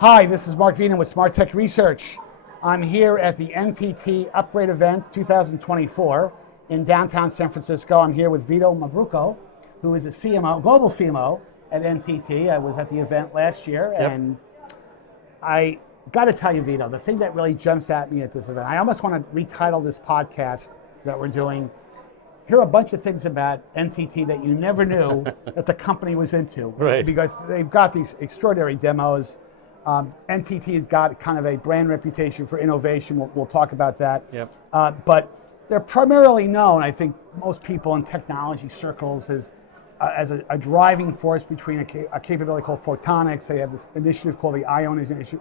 Hi, this is Mark Veenan with SmartTech Research. I'm here at the NTT Upgrade event 2024 in downtown San Francisco. I'm here with Vito Mabruco, who is a CMO, global CMO at NTT. I was at the event last year, and I got to tell you, Vito, the thing that really jumps at me at this event, I almost want to retitle this podcast that we're doing, hear a bunch of things about NTT that you never knew that the company was into. Right. Because they've got these extraordinary demos. NTT has got kind of a brand reputation for innovation. We'll talk about that. Yep. But they're primarily known, I think, most people in technology circles as a driving force between a capability called photonics. They have this initiative called the IOWN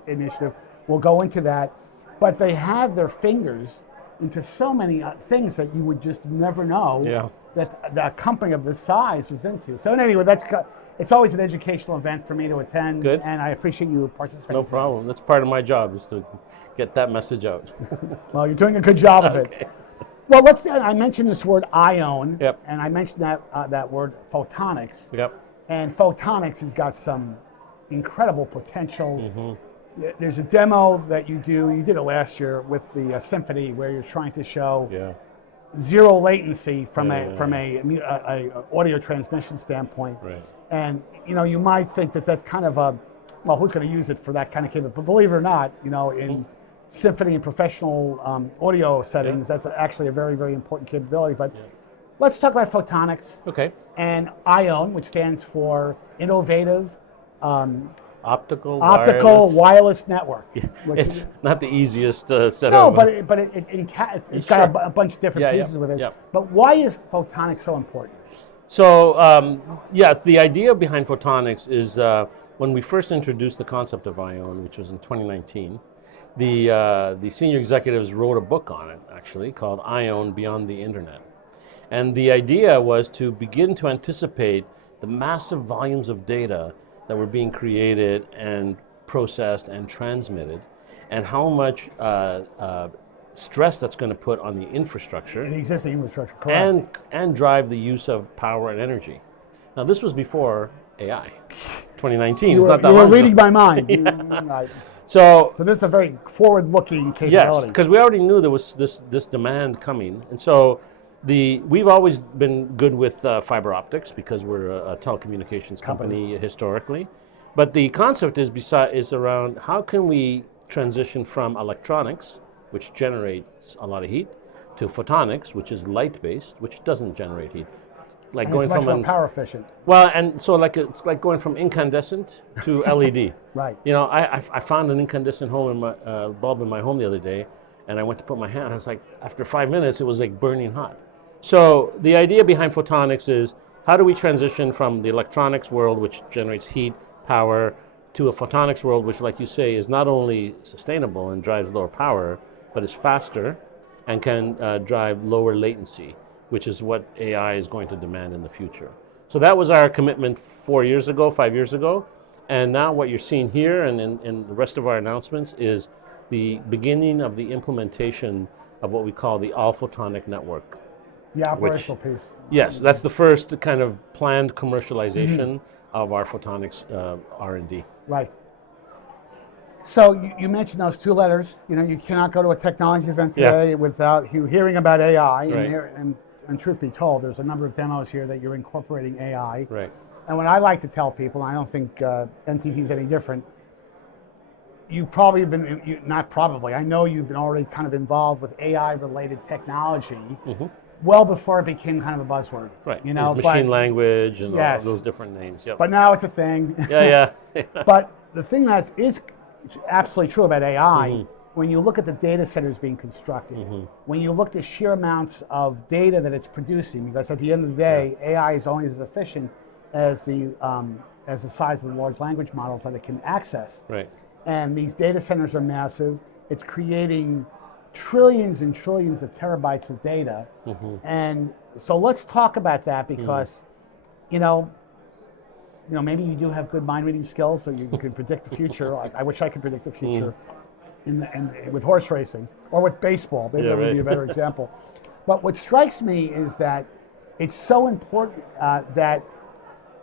initiative. We'll go into that. But they have their fingers into so many things that you would just never know that a company of this size was into. So anyway, it's always an educational event for me to attend. Good. And I appreciate you participating. No problem. That's part of my job, is to get that message out. Well, you're doing a good job of it. Well, I mentioned this word IOWN, and I mentioned that word photonics. Yep. And photonics has got some incredible potential. There's a demo that you did it last year with the Symphony, where you're trying to show zero latency from a audio transmission standpoint. Right. And you might think that that's kind of who's going to use it for that kind of capability? But believe it or not, in Symphony and professional audio settings, that's actually a very, very important capability. But let's talk about photonics. Okay. And IOWN, which stands for Innovative Optical Wireless Network. Which it's not the easiest set no, of... but it's got a bunch of different pieces with it. But why is photonics so important? So, the idea behind photonics is when we first introduced the concept of IOWN, which was in 2019, the senior executives wrote a book on it, actually, called IOWN Beyond the Internet. And the idea was to begin to anticipate the massive volumes of data that were being created and processed and transmitted, and how much stress that's going to put on the infrastructure. The existing infrastructure, correct. And drive the use of power and energy. Now, this was before AI. 2019. You were reading my mind. Right. So this is a very forward-looking capability. Yes, because we already knew there was this demand coming, and so we've always been good with fiber optics because we're a telecommunications company historically. But the concept is around how can we transition from electronics, which generates a lot of heat, to photonics, which is light-based, which doesn't generate heat. Like going from more power efficient. Well, and so it's like going from incandescent to LED. Right. I found an incandescent bulb in my home the other day, and I went to put my hand. I was like, after 5 minutes, it was like burning hot. So the idea behind photonics is how do we transition from the electronics world, which generates heat, power, to a photonics world, which, like you say, is not only sustainable and drives lower power, but is faster and can drive lower latency, which is what AI is going to demand in the future. So that was our commitment 5 years ago. And now what you're seeing here and in the rest of our announcements is the beginning of the implementation of what we call the all-photonic network. The operational piece. Yes, that's the first kind of planned commercialization of our photonics R&D. Right. So you mentioned those two letters. You cannot go to a technology event today without you hearing about AI. Right. And truth be told, there's a number of demos here that you're incorporating AI. Right. And what I like to tell people, and I don't think NTT is any different, you've probably been, not probably, I know you've been already kind of involved with AI-related technology well before it became kind of a buzzword. Right. Machine language and all those different names. Yep. But now it's a thing. Yeah. But the thing that is absolutely true about AI, when you look at the data centers being constructed, when you look at the sheer amounts of data that it's producing, because at the end of the day, AI is only as efficient as the size of the large language models that it can access. Right. And these data centers are massive. It's creating trillions and trillions of terabytes of data. And so let's talk about that because, maybe you do have good mind reading skills, so you can predict the future. I wish I could predict the future with horse racing or with baseball. Maybe that would be a better example. But what strikes me is that it's so important that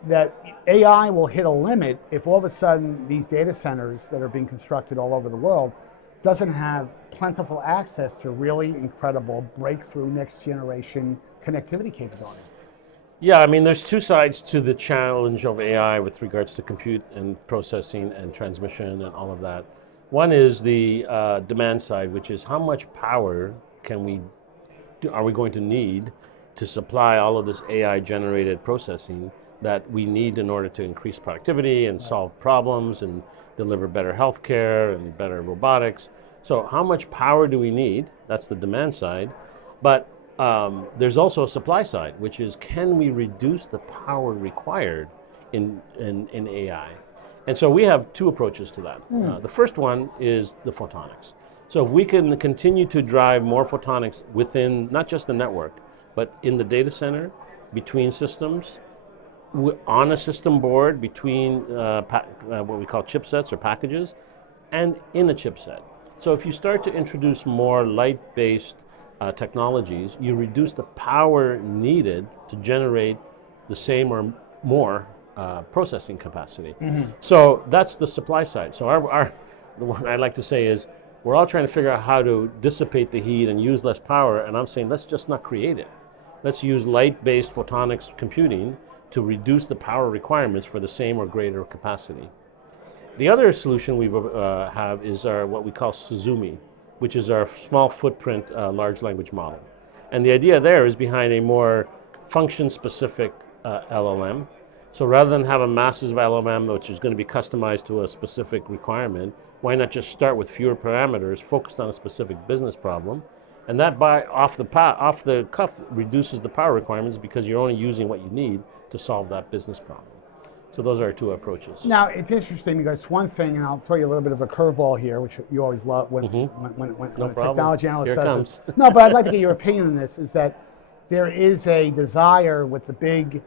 that AI will hit a limit if all of a sudden these data centers that are being constructed all over the world doesn't have plentiful access to really incredible breakthrough next generation connectivity capability. Yeah, I mean, there's two sides to the challenge of AI with regards to compute and processing and transmission and all of that. One is the demand side, which is how much power are we going to need to supply all of this AI-generated processing that we need in order to increase productivity and solve problems and deliver better healthcare and better robotics. So how much power do we need? That's the demand side. But there's also a supply side, which is can we reduce the power required in AI? And so we have two approaches to that. The first one is the photonics. So if we can continue to drive more photonics within not just the network, but in the data center, between systems, on a system board, between what we call chipsets or packages, and in a chipset. So if you start to introduce more light-based technologies, you reduce the power needed to generate the same or more processing capacity. So that's the supply side. So the one I like to say is, we're all trying to figure out how to dissipate the heat and use less power, and I'm saying let's just not create it. Let's use light-based photonics computing to reduce the power requirements for the same or greater capacity. The other solution we have is our what we call Suzumi, which is our small footprint large language model. And the idea there is behind a more function-specific LLM. So rather than have a massive LLM which is going to be customized to a specific requirement, why not just start with fewer parameters focused on a specific business problem? And that off the cuff reduces the power requirements because you're only using what you need to solve that business problem. So those are our two approaches. Now, it's interesting because one thing, and I'll throw you a little bit of a curveball here, which you always love when a technology analyst says this. No, but I'd like to get your opinion on this, is that there is a desire with the big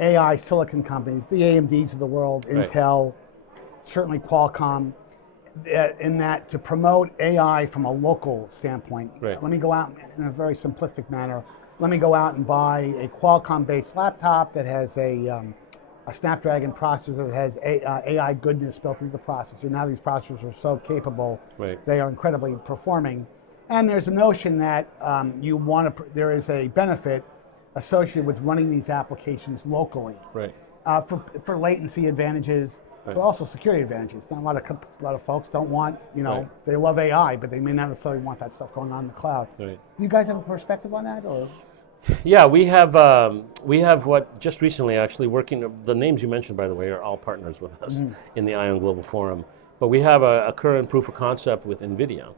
AI silicon companies, the AMDs of the world, Intel, certainly Qualcomm, in that to promote AI from a local standpoint. Let me go out in a very simplistic manner. Let me go out and buy a Qualcomm-based laptop that has a Snapdragon processor that has AI goodness built into the processor. Now these processors are so capable, they are incredibly performing. And there's a notion that there is a benefit associated with running these applications locally for latency advantages, but also security advantages. Now, a lot of folks don't want, they love AI, but they may not necessarily want that stuff going on in the cloud. Do you guys have a perspective on that, or? Yeah, we have what just recently actually working. The names you mentioned, by the way, are all partners with us in the IOWN Global Forum. But we have a current proof of concept with NVIDIA,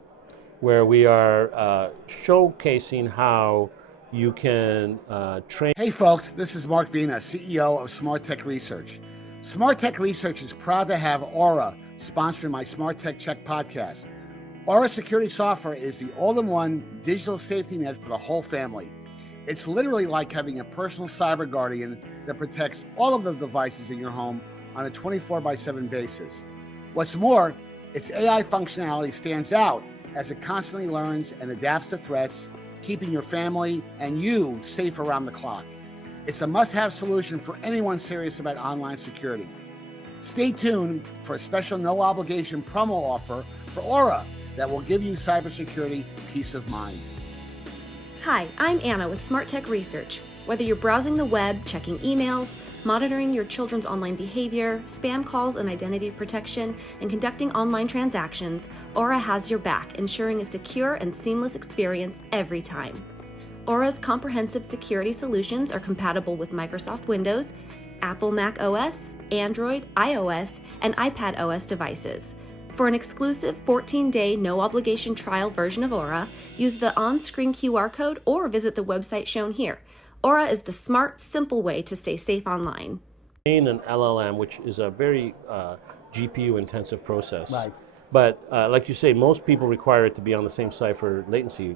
where we are showcasing how you can train. Hey folks, this is Mark Vina, CEO of SmartTech Research. SmartTech Research is proud to have Aura sponsoring my SmartTechCheck podcast. Aura security software is the all-in-one digital safety net for the whole family. It's literally like having a personal cyber guardian that protects all of the devices in your home on a 24/7 basis. What's more, its AI functionality stands out as it constantly learns and adapts to threats, keeping your family and you safe around the clock. It's a must-have solution for anyone serious about online security. Stay tuned for a special no-obligation promo offer for Aura that will give you cybersecurity peace of mind. Hi, I'm Anna with SmartTech Research. Whether you're browsing the web, checking emails, monitoring your children's online behavior, spam calls and identity protection, and conducting online transactions, Aura has your back, ensuring a secure and seamless experience every time. Aura's comprehensive security solutions are compatible with Microsoft Windows, Apple Mac OS, Android, iOS, and iPad OS devices. For an exclusive 14-day no-obligation trial version of Aura, use the on-screen QR code or visit the website shown here. Aura is the smart, simple way to stay safe online. An LLM, which is a very GPU-intensive process. Right. But like you say, most people require it to be on the same side for latency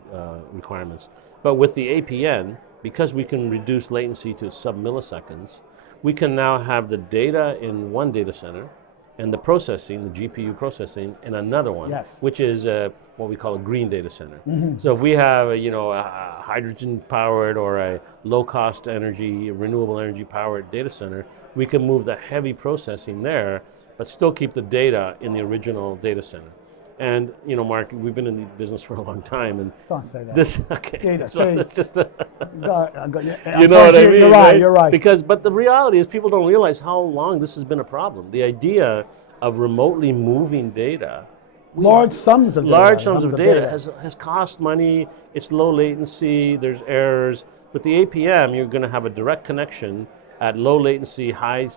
requirements. But with the APN, because we can reduce latency to sub-milliseconds, we can now have the data in one data center and the processing, the GPU processing, in another one, Yes. which is what we call a green data center. So if we have a hydrogen-powered or a low-cost energy, renewable energy-powered data center, we can move the heavy processing there, but still keep the data in the original data center. And Mark, we've been in the business for a long time, and Don't say that. this okay. Data, So say- that's just yeah. you know what I mean? You're right. You're right. But the reality is, people don't realize how long this has been a problem. The idea of remotely moving data, Large sums of data. has cost money. It's low latency. There's errors. With the APM, you're going to have a direct connection at low latency, high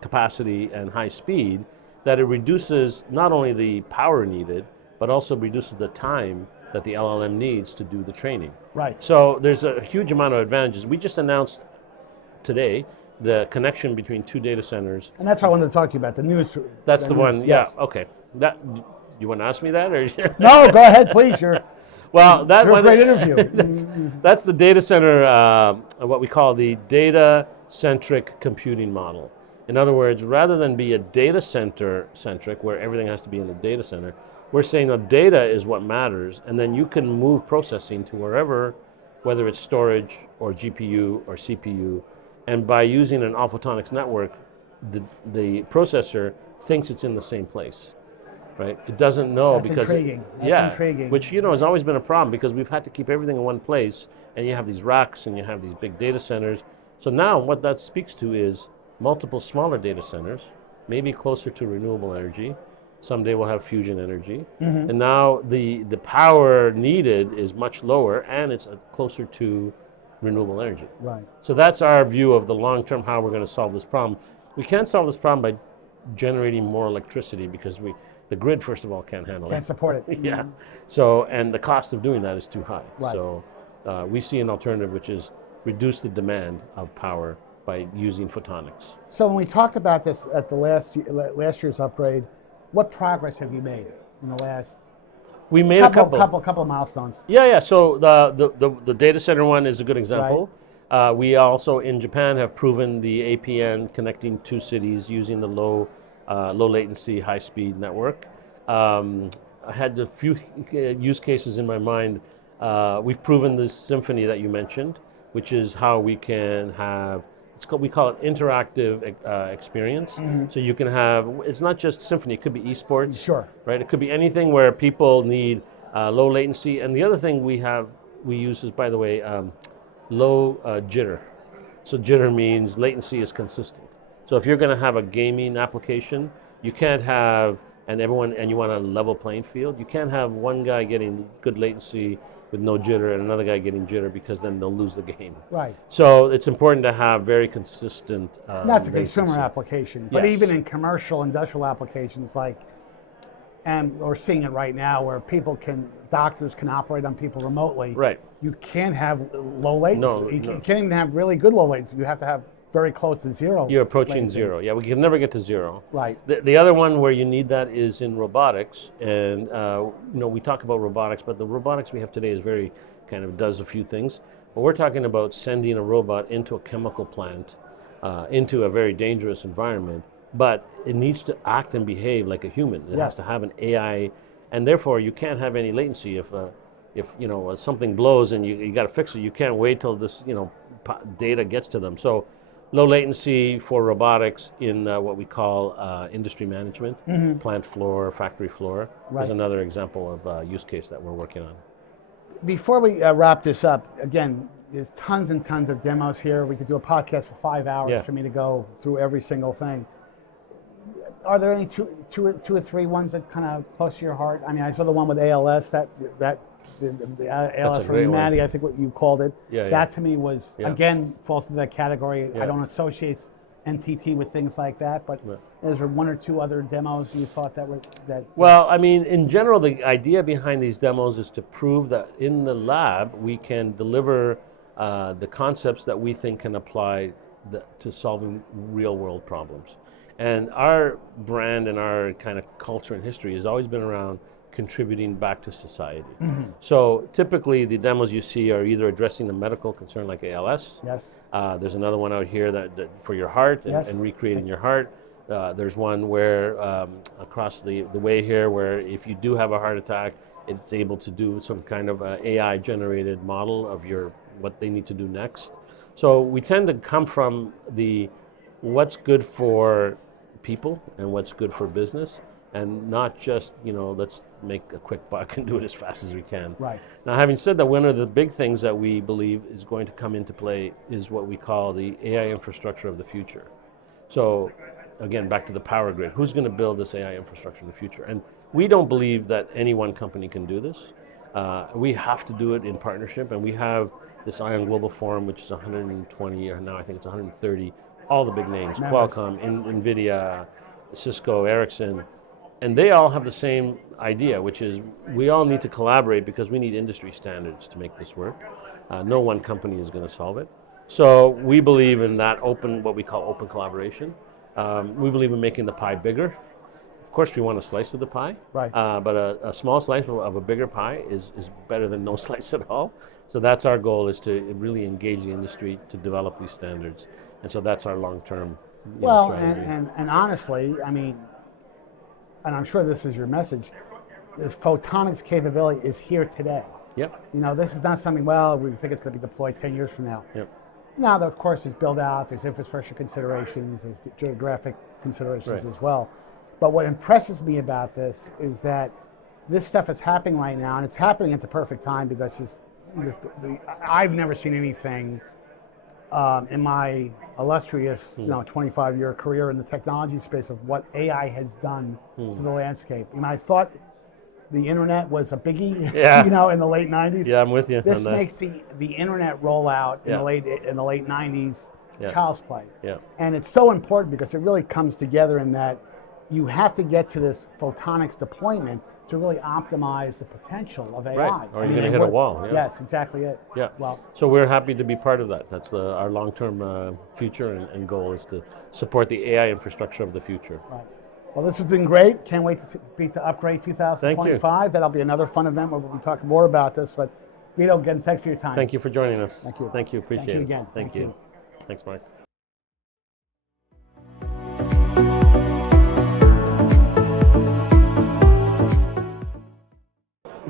capacity, and high speed. That it reduces not only the power needed, but also reduces the time that the LLM needs to do the training. Right. So there's a huge amount of advantages. We just announced today the connection between 2 data centers. And that's what I wanted to talk to you about, the news. That's the news, one, yes. yeah, okay. That, you want to ask me that? Or No, go ahead, please. well, that You're one, a great interview. that's the data center, what we call the data-centric computing model. In other words, rather than be a data center centric, where everything has to be in the data center, we're saying the data is what matters, and then you can move processing to wherever, whether it's storage or GPU or CPU, and by using an all-photonics network, the processor thinks it's in the same place, right? It doesn't know That's because intriguing. That's intriguing. which has always been a problem because we've had to keep everything in one place, and you have these racks and you have these big data centers. So now what that speaks to is multiple smaller data centers, maybe closer to renewable energy. Someday we'll have fusion energy. And now the power needed is much lower, and it's closer to renewable energy. Right. So that's our view of the long term, how we're going to solve this problem. We can't solve this problem by generating more electricity because the grid, first of all, can't handle Can't it. support it. Yeah. So, and the cost of doing that is too high. Right. So we see an alternative, which is reduce the demand of power by using photonics. So when we talked about this at the last year's upgrade, what progress have you made in the last We made a couple. couple milestones? Yeah. So the data center one is a good example. We also in Japan have proven the APN connecting 2 cities using the low latency, high speed network. I had a few use cases in my mind. We've proven this symphony that you mentioned, which is how we can have. We call it interactive experience. So you can have, it's not just symphony, it could be esports. Sure. Right? It could be anything where people need low latency. And the other thing we use is, by the way, low jitter. So jitter means latency is consistent. So if you're going to have a gaming application, you can't have, and you want a level playing field, you can't have one guy getting good latency with no jitter and another guy getting jitter, because then they'll lose the game. Right. So it's important to have very consistent That's a latency. consumer application, but Yes. even in commercial, industrial applications, and we're seeing it right now, where doctors can operate on people remotely. Right. You can't have low latency. No, you no. can't even have really good low latency. You have to have very close to zero. You're approaching latency. zero. Yeah, we can never get to zero. Right. The other one where you need that is in robotics, and we talk about robotics, but the robotics we have today is very does a few things. But we're talking about sending a robot into a chemical plant, into a very dangerous environment, but it needs to act and behave like a human. It has to have an AI, and therefore you can't have any latency. If something blows and you got to fix it, you can't wait till this data gets to them. So low latency for robotics in what we call industry management, plant floor, factory floor, is another example of a use case that we're working on. Before we wrap this up, again, there's tons and tons of demos here. We could do a podcast for 5 hours for me to go through every single thing. Are there any two or three ones that kind of close to your heart? I mean, I saw the one with ALS, the ALS for humanity, I think what you called it. That to me was, again, falls into that category. I don't associate NTT with things like that, but is there one or two other demos you thought that were Well, I mean, in general, the idea behind these demos is to prove that in the lab we can deliver the concepts that we think can apply to solving real-world problems. And our brand and our kind of culture and history has always been around contributing back to society. So typically the demos you see are either addressing a medical concern like ALS. Yes. There's another one out here that for your heart and recreating your heart. There's one where across the way here, where if you do have a heart attack, it's able to do some kind of AI-generated model of what they need to do next. So we tend to come from the what's good for people and what's good for business, and not just, let's make a quick buck and do it as fast as we can. Right. Now, having said that, one of the big things that we believe is going to come into play is what we call the AI infrastructure of the future. So, again, back to the power grid. Who's going to build this AI infrastructure in the future? And we don't believe that any one company can do this. We have to do it in partnership, and we have this IOWN Global Forum, which is 120, or now I think it's 130, all the big names, Qualcomm, NVIDIA, Cisco, Ericsson, and they all have the same idea, which is we all need to collaborate because we need industry standards to make this work. No one company is going to solve it. So we believe in that what we call open collaboration. We believe in making the pie bigger. Of course, we want a slice of the pie, right. But a small slice of a bigger pie is better than no slice at all. So that's our goal, is to really engage the industry to develop these standards. And so that's our long-term strategy. And honestly, I mean, and I'm sure this is your message, this photonics capability is here today. Yep. This is not something, we think it's going to be deployed 10 years from now. Yep. Now, of course, there's build out, there's infrastructure considerations, there's geographic considerations as well. But what impresses me about this is that this stuff is happening right now, and it's happening at the perfect time, because I've never seen anything in my illustrious 25-year career in the technology space of what AI has done to the landscape. I thought the internet was a biggie, in the late 90s. Yeah, I'm with you. This makes the internet rollout in the late 90s child's play. Yeah. And it's so important because it really comes together in that you have to get to this photonics deployment to really optimize the potential of AI. Right, or you're going to hit a wall. Yeah. Yes, exactly it. Yeah. Well, so we're happy to be part of that. That's our long-term future and goal, is to support the AI infrastructure of the future. Right. Well, this has been great. Can't wait to be to Upgrade 2025. Thank you. That'll be another fun event where we'll be talking more about this. But Vito, again, thanks for your time. Thank you for joining us. Thank you. Thank you. Appreciate it. Thank you again. Thank you. Thanks, Mark.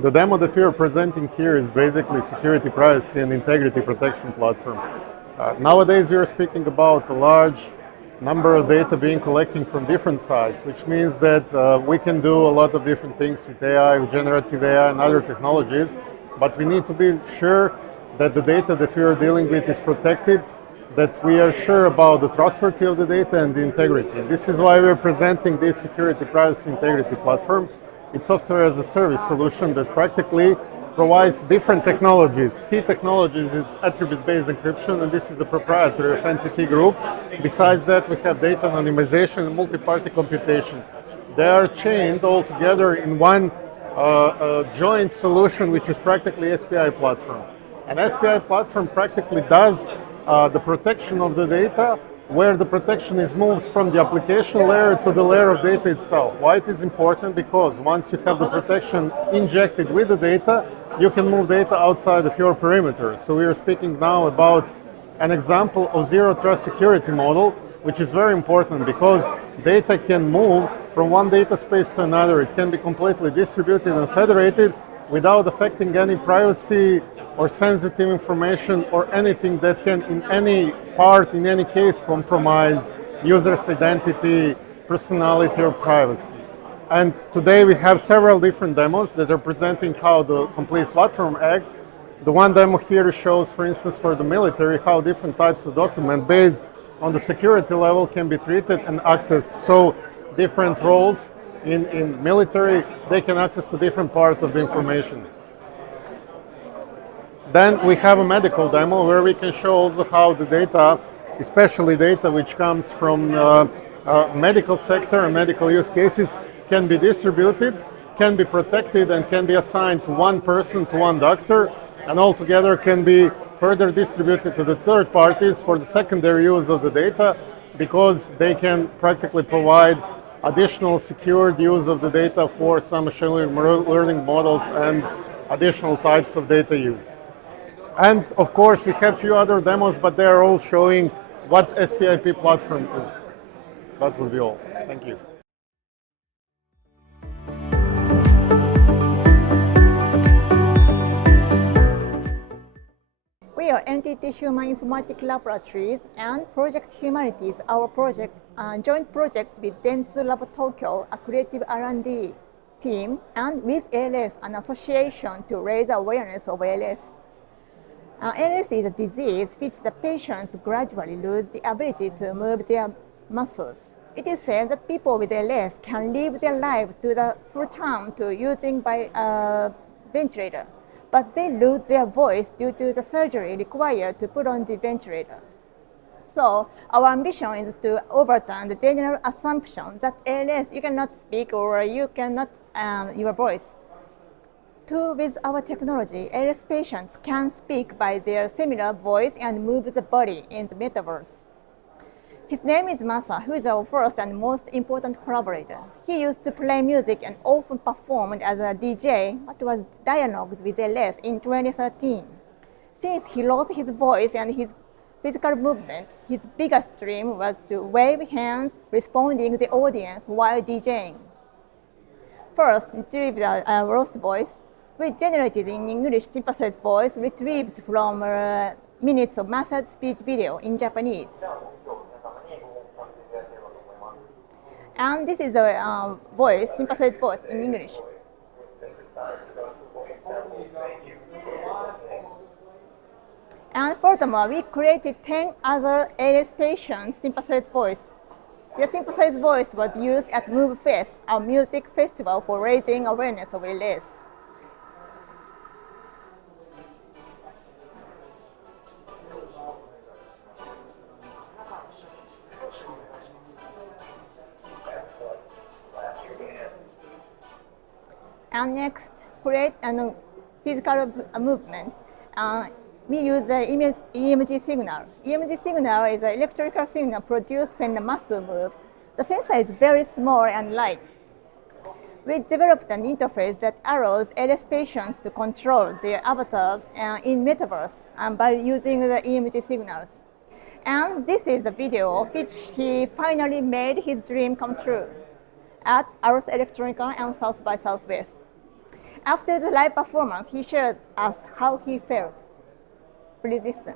The demo that we are presenting here is basically security, privacy, and integrity protection platform. Nowadays, we are speaking about a large number of data being collected from different sites, which means that we can do a lot of different things with AI, with generative AI and other technologies, but we need to be sure that the data that we are dealing with is protected, that we are sure about the trustworthiness of the data and the integrity. This is why we are presenting this security, privacy, integrity platform. It's software as a service solution that practically provides different technologies. Key technologies is attribute-based encryption, and this is the proprietary of NTT Group. Besides that, we have data anonymization and multi-party computation. They are chained all together in one joint solution, which is practically SPI platform. An SPI platform practically does the protection of the data, where the protection is moved from the application layer to the layer of data itself. Why it is important? Because once you have the protection injected with the data, you can move data outside of your perimeter. So we are speaking now about an example of zero trust security model, which is very important because data can move from one data space to another. It can be completely distributed and federated without affecting any privacy or sensitive information or anything that can in any part, in any case, compromise user's identity, personality, or privacy. And today we have several different demos that are presenting how the complete platform acts. The one demo here shows, for instance, for the military, how different types of documents based on the security level can be treated and accessed. So different roles in military, they can access to different parts of the information. Then we have a medical demo where we can show also how the data, especially data which comes from medical sector and medical use cases, can be distributed, can be protected, and can be assigned to one person, to one doctor, and altogether can be further distributed to the third parties for the secondary use of the data, because they can practically provide additional secured use of the data for some machine learning models and additional types of data use. And of course, we have a few other demos, but they are all showing what SPIP platform is. That will be all. Thank you. We are NTT Human Informatics Laboratories and Project Humanities, our joint project with Dentsu Lab Tokyo, a creative R&D team, and with ALS, an association to raise awareness of ALS. ALS is a disease which the patients gradually lose the ability to move their muscles. It is said that people with ALS can live their lives to the full term to using by a ventilator, but they lose their voice due to the surgery required to put on the ventilator. So our ambition is to overturn the general assumption that ALS, you cannot speak or you cannot your voice. With our technology, ALS patients can speak by their similar voice and move the body in the metaverse. His name is Masa, who is our first and most important collaborator. He used to play music and often performed as a DJ, but was diagnosed with ALS in 2013. Since he lost his voice and his physical movement, his biggest dream was to wave hands, responding to the audience while DJing. First, retrieve the lost voice. We generated in English synthesized voice retrieved from minutes of Masa's speech video in Japanese. And this is the voice, synthesized voice in English. And furthermore, we created 10 other ALS patients' synthesized voice. The synthesized voice was used at Move Fest, a music festival for raising awareness of ALS. And next, create a physical movement. We use the EMG signal. EMG signal is an electrical signal produced when the muscle moves. The sensor is very small and light. We developed an interface that allows ALS patients to control their avatar in metaverse by using the EMG signals. And this is a video which he finally made his dream come true at Ars Electronica and South by Southwest. After the live performance, he shared us how he felt. Please listen.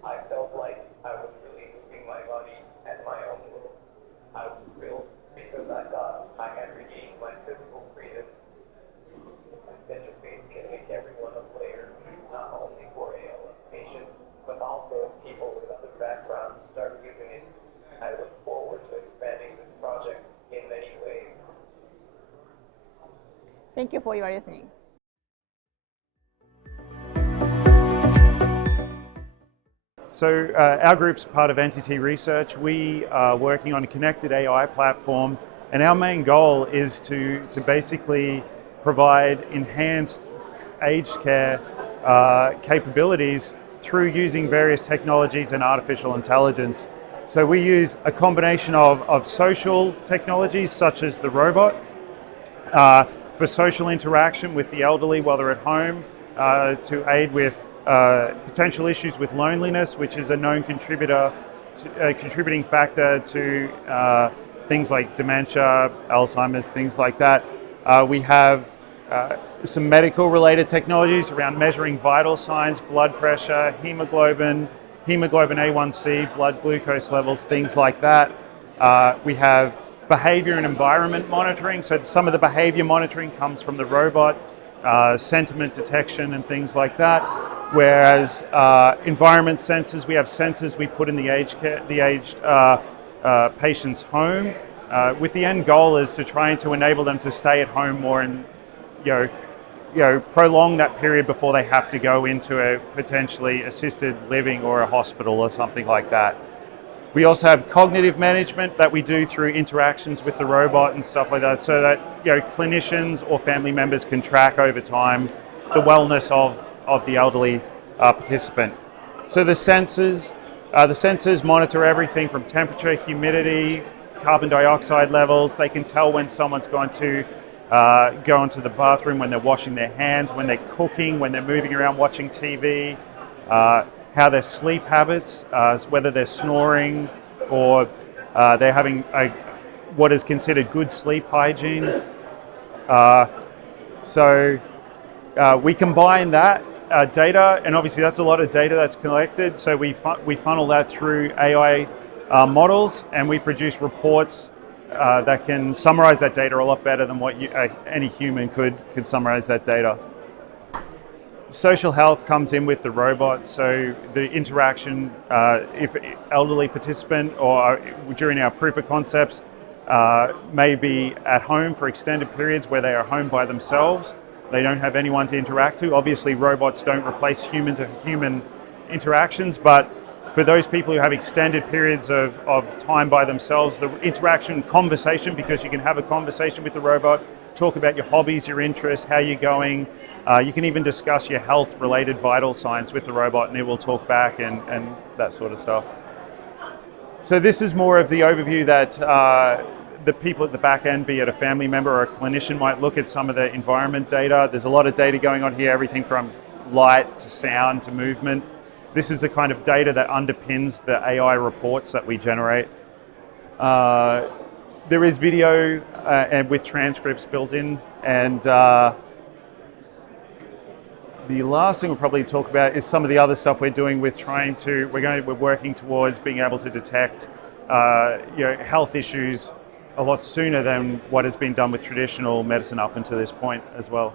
I felt like I was really moving my body at my own will. I was thrilled because I thought I had regained my physical freedom. This interface can make everyone a player, not only for ALS patients, but also people with other backgrounds start using it. I look forward to expanding this project in many ways. Thank you for your listening. So our group's part of NTT Research. We are working on a connected AI platform, and our main goal is to basically provide enhanced aged care capabilities through using various technologies and artificial intelligence. So we use a combination of social technologies such as the robot for social interaction with the elderly while they're at home, to aid with potential issues with loneliness, which is a known contributing factor to things like dementia, Alzheimer's, things like that. We have some medical related technologies around measuring vital signs, blood pressure, hemoglobin A1C, blood glucose levels, things like that. We have behavior and environment monitoring. So some of the behavior monitoring comes from the robot, sentiment detection and things like that. Whereas environment sensors, we have sensors we put in the aged patient's home, with the end goal is to try to enable them to stay at home more and prolong that period before they have to go into a potentially assisted living or a hospital or something like that. We also have cognitive management that we do through interactions with the robot and stuff like that, so that clinicians or family members can track over time the wellness of the elderly participant. So the sensors monitor everything from temperature, humidity, carbon dioxide levels. They can tell when someone's going to go into the bathroom, when they're washing their hands, when they're cooking, when they're moving around watching TV, how their sleep habits, whether they're snoring or They're having what is considered good sleep hygiene. We combine that data, and obviously that's a lot of data that's collected, so we funnel that through AI models, and we produce reports that can summarize that data a lot better than what any human could summarize that data. Social health comes in with the robot, so the interaction, if elderly participant or during our proof of concepts may be at home for extended periods where they are home by themselves, they don't have anyone to interact to. Obviously robots don't replace human to human interactions, but for those people who have extended periods of time by themselves, the interaction, conversation, because you can have a conversation with the robot, talk about your hobbies, your interests, how you're going. You can even discuss your health-related vital signs with the robot, and it will talk back and that sort of stuff. So this is more of the overview that the people at the back end, be it a family member or a clinician, might look at some of the environment data. There's a lot of data going on here, everything from light to sound to movement. This is the kind of data that underpins the AI reports that we generate. There is video and with transcripts built in, and the last thing we'll probably talk about is some of the other stuff we're doing with we're working towards being able to detect health issues a lot sooner than what has been done with traditional medicine up until this point as well.